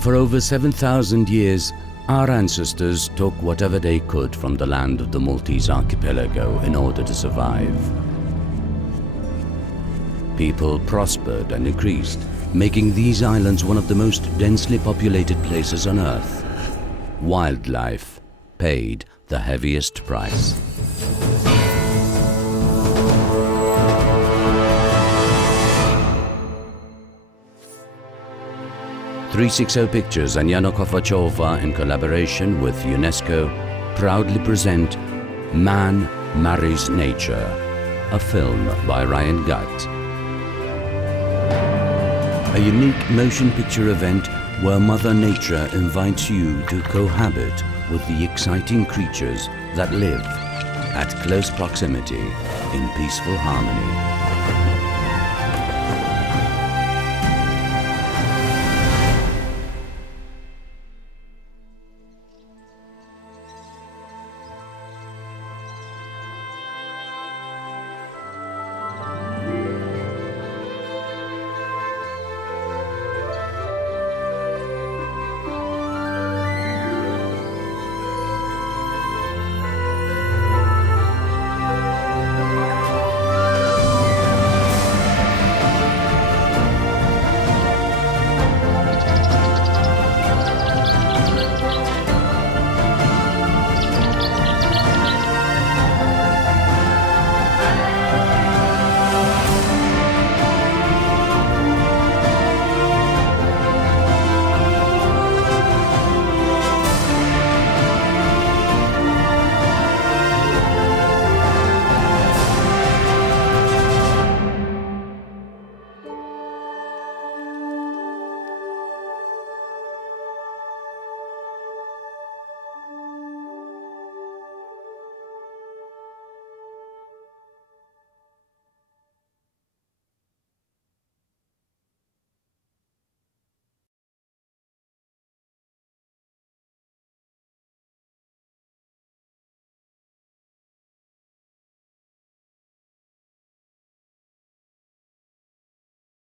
For over 7,000 years, our ancestors took whatever they could from the land of the Maltese archipelago in order to survive. People prospered and increased, making these islands one of the most densely populated places on Earth. Wildlife paid the heaviest price. 360 Pictures and Jana Kovachova, in collaboration with UNESCO, proudly present Man Marries Nature, a film by Ryan Gutt. A unique motion picture event where Mother Nature invites you to cohabit with the exciting creatures that live at close proximity in peaceful harmony.